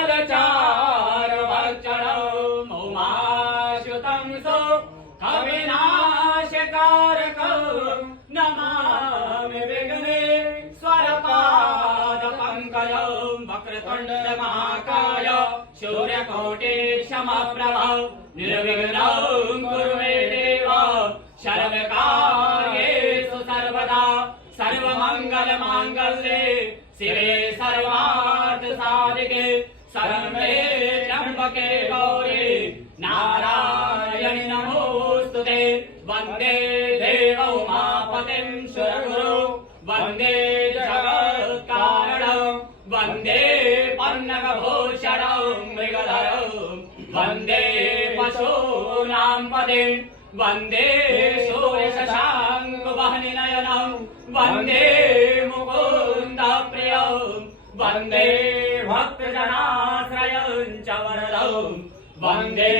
culture भक्षणम् उमाश्रुतं सुखविनाशकारकम् Namami विघ्नेश्वरपादपङ्कजम् वक्रतुण्ड महाकाय सूर्यकोटि समप्रभ निर्विघ्नं कुरु मे देव सर्वकार्येषु सर्वदा सर्वमङ्गलमाङ्गल्ये शिवे सर्वार्थसाधिके शरण्ये त्र्यम्बके गौरी नारायणि नमोऽस्तुते वन्दे देव उमापतिं सुरगुरु वन्दे जगत्कारणं वन्दे पन्नगभूषणं मृगधरं वन्दे पशूनां पतिं वन्दे सूर्यशशाङ्कवह्निनयनं वन्दे मुकुन्दप्रियं वन्दे भक्तजनाश्रयं च वरदं वन्दे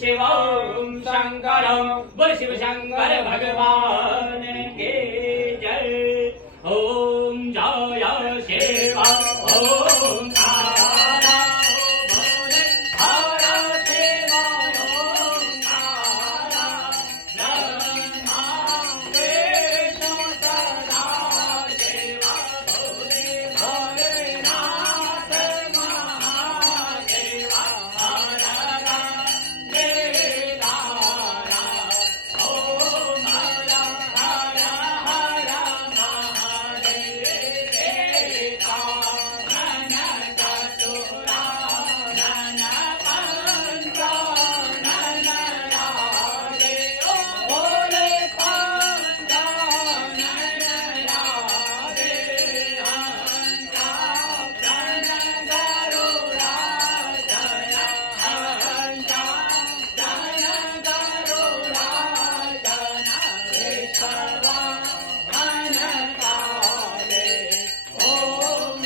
शिवं शङ्करं बोल शिव शङ्कर भगवान्